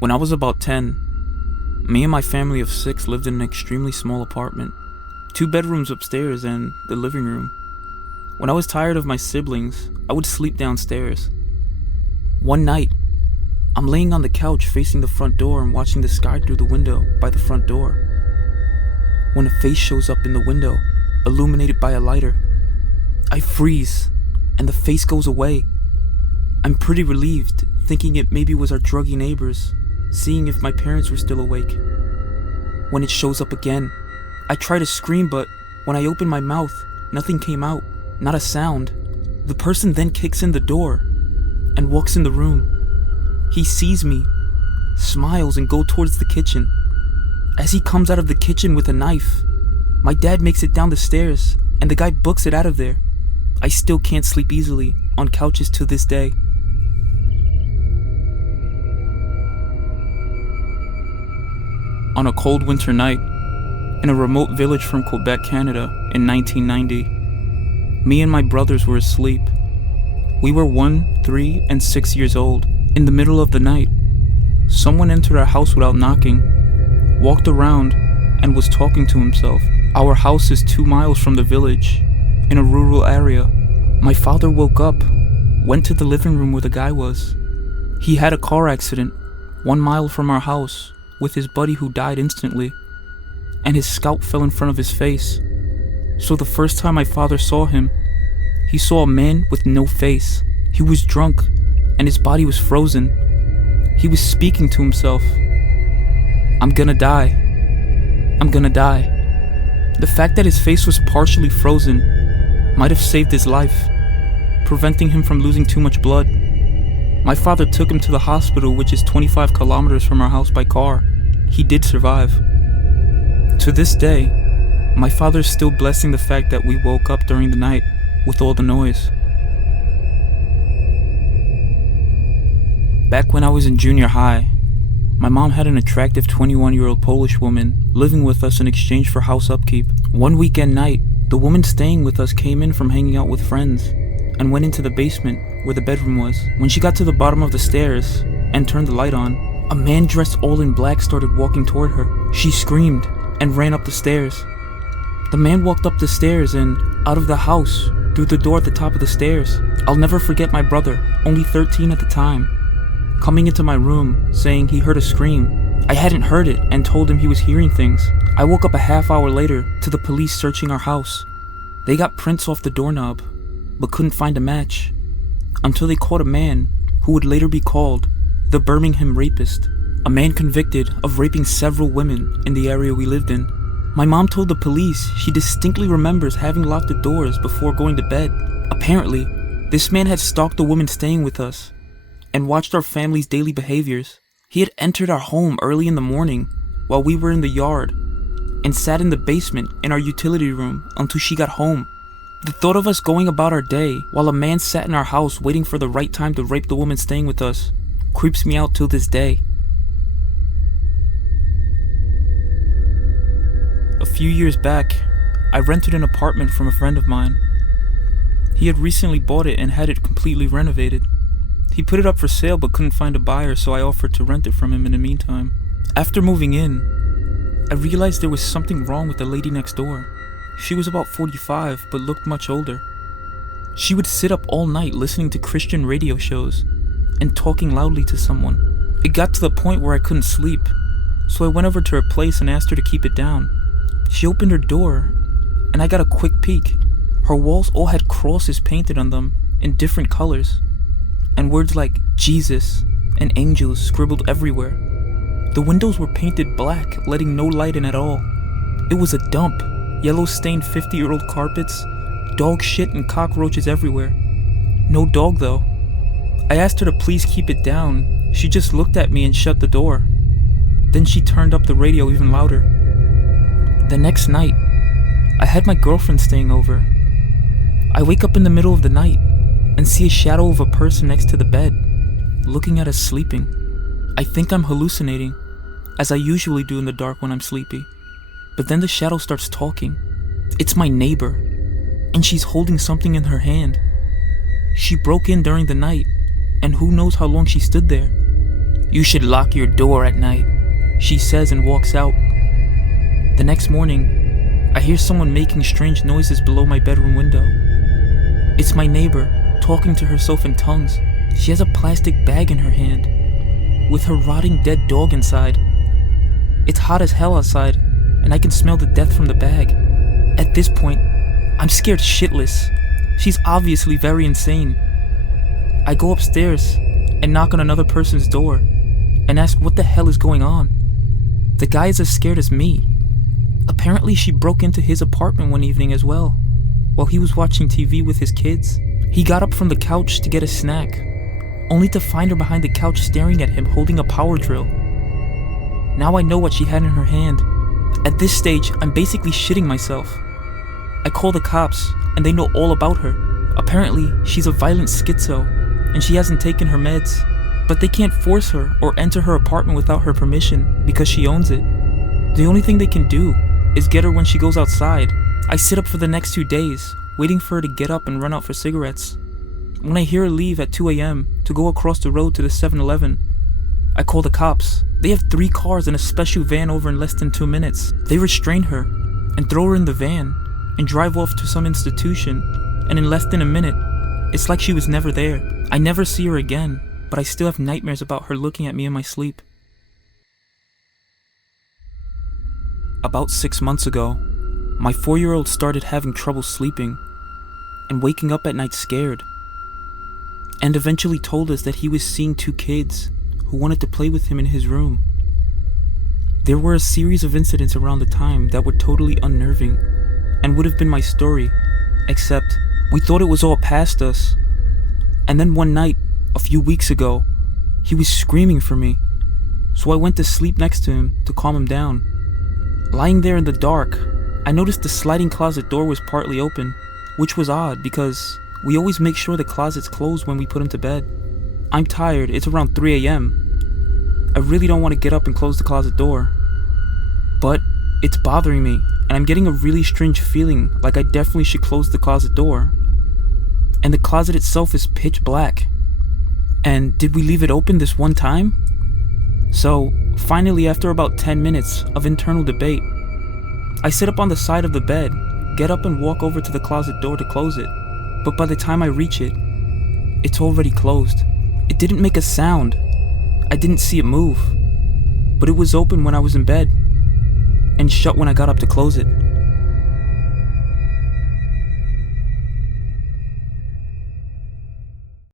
When I was about 10, me and my family of 6 lived in an extremely small apartment. 2 bedrooms upstairs and the living room. When I was tired of my siblings, I would sleep downstairs. One night, I'm laying on the couch facing the front door and watching the sky through the window by the front door, when a face shows up in the window, illuminated by a lighter. I freeze, and the face goes away. I'm pretty relieved, thinking it maybe was our druggy neighbors, seeing if my parents were still awake. When it shows up again, I try to scream, but when I open my mouth, nothing came out, not a sound. The person then kicks in the door and walks in the room. He sees me, smiles, and goes towards the kitchen. As he comes out of the kitchen with a knife, my dad makes it down the stairs and the guy books it out of there. I still can't sleep easily on couches to this day. On a cold winter night, in a remote village from Quebec, Canada, in 1990, me and my brothers were asleep. We were 1, 3, and 6 years old. In the middle of the night, someone entered our house without knocking, walked around, and was talking to himself. Our house is 2 miles from the village, in a rural area. My father woke up, went to the living room where the guy was. He had a car accident 1 mile from our house with his buddy who died instantly, and his scalp fell in front of his face. So the first time my father saw him, he saw a man with no face. He was drunk, and his body was frozen. He was speaking to himself. "I'm gonna die. I'm gonna die." The fact that his face was partially frozen might have saved his life, preventing him from losing too much blood. My father took him to the hospital, which is 25 kilometers from our house by car. He did survive. To this day, my father is still blessing the fact that we woke up during the night with all the noise. Back when I was in junior high, my mom had an attractive 21-year-old Polish woman living with us in exchange for house upkeep. One weekend night, the woman staying with us came in from hanging out with friends and went into the basement where the bedroom was. When she got to the bottom of the stairs and turned the light on, a man dressed all in black started walking toward her. She screamed and ran up the stairs. The man walked up the stairs and out of the house through the door at the top of the stairs. I'll never forget my brother, only 13 at the time, coming into my room saying he heard a scream. I hadn't heard it and told him he was hearing things. I woke up a half hour later to the police searching our house. They got prints off the doorknob, but couldn't find a match, until they caught a man who would later be called the Birmingham Rapist, a man convicted of raping several women in the area we lived in. My mom told the police she distinctly remembers having locked the doors before going to bed. Apparently, this man had stalked the woman staying with us and watched our family's daily behaviors. He had entered our home early in the morning while we were in the yard and sat in the basement in our utility room until she got home. The thought of us going about our day while a man sat in our house waiting for the right time to rape the woman staying with us creeps me out till this day. A few years back, I rented an apartment from a friend of mine. He had recently bought it and had it completely renovated. He put it up for sale but couldn't find a buyer, so I offered to rent it from him in the meantime. After moving in, I realized there was something wrong with the lady next door. She was about 45 but looked much older. She would sit up all night listening to Christian radio shows and talking loudly to someone. It got to the point where I couldn't sleep, so I went over to her place and asked her to keep it down. She opened her door and I got a quick peek. Her walls all had crosses painted on them in different colors, and words like Jesus and angels scribbled everywhere. The windows were painted black, letting no light in at all. It was a dump. Yellow-stained 50-year-old carpets, dog shit and cockroaches everywhere. No dog though. I asked her to please keep it down. She just looked at me and shut the door. Then she turned up the radio even louder. The next night, I had my girlfriend staying over. I wake up in the middle of the night and see a shadow of a person next to the bed, looking at us sleeping. I think I'm hallucinating, as I usually do in the dark when I'm sleepy. But then the shadow starts talking. It's my neighbor, and she's holding something in her hand. She broke in during the night, and who knows how long she stood there. "You should lock your door at night," she says and walks out. The next morning, I hear someone making strange noises below my bedroom window. It's my neighbor, talking to herself in tongues. She has a plastic bag in her hand, with her rotting dead dog inside. It's hot as hell outside, and I can smell the death from the bag. At this point, I'm scared shitless. She's obviously very insane. I go upstairs and knock on another person's door and ask what the hell is going on. The guy is as scared as me. Apparently she broke into his apartment one evening as well, while he was watching TV with his kids. He got up from the couch to get a snack, only to find her behind the couch staring at him holding a power drill. Now I know what she had in her hand. At this stage, I'm basically shitting myself. I call the cops, and they know all about her. Apparently, she's a violent schizo, and she hasn't taken her meds. But they can't force her or enter her apartment without her permission, because she owns it. The only thing they can do is get her when she goes outside. I sit up for the next 2 days, waiting for her to get up and run out for cigarettes. When I hear her leave at 2 a.m. to go across the road to the 7-Eleven, I call the cops. They have 3 cars and a special van over in less than 2 minutes. They restrain her and throw her in the van and drive off to some institution, and in less than a minute, it's like she was never there. I never see her again, but I still have nightmares about her looking at me in my sleep. About 6 months ago, my 4-year-old started having trouble sleeping and waking up at night scared, and eventually told us that he was seeing 2 kids who wanted to play with him in his room. There were a series of incidents around the time that were totally unnerving and would have been my story, except we thought it was all past us. And then one night, a few weeks ago, he was screaming for me, so I went to sleep next to him to calm him down. Lying there in the dark, I noticed the sliding closet door was partly open, which was odd because we always make sure the closet's closed when we put him to bed. I'm tired, it's around 3 a.m. I really don't want to get up and close the closet door, but it's bothering me, and I'm getting a really strange feeling like I definitely should close the closet door. And the closet itself is pitch black. And did we leave it open this one time? So, finally, after about 10 minutes of internal debate, I sit up on the side of the bed, get up and walk over to the closet door to close it. But by the time I reach it, it's already closed. It didn't make a sound. I didn't see it move. But it was open when I was in bed, and shut when I got up to close it.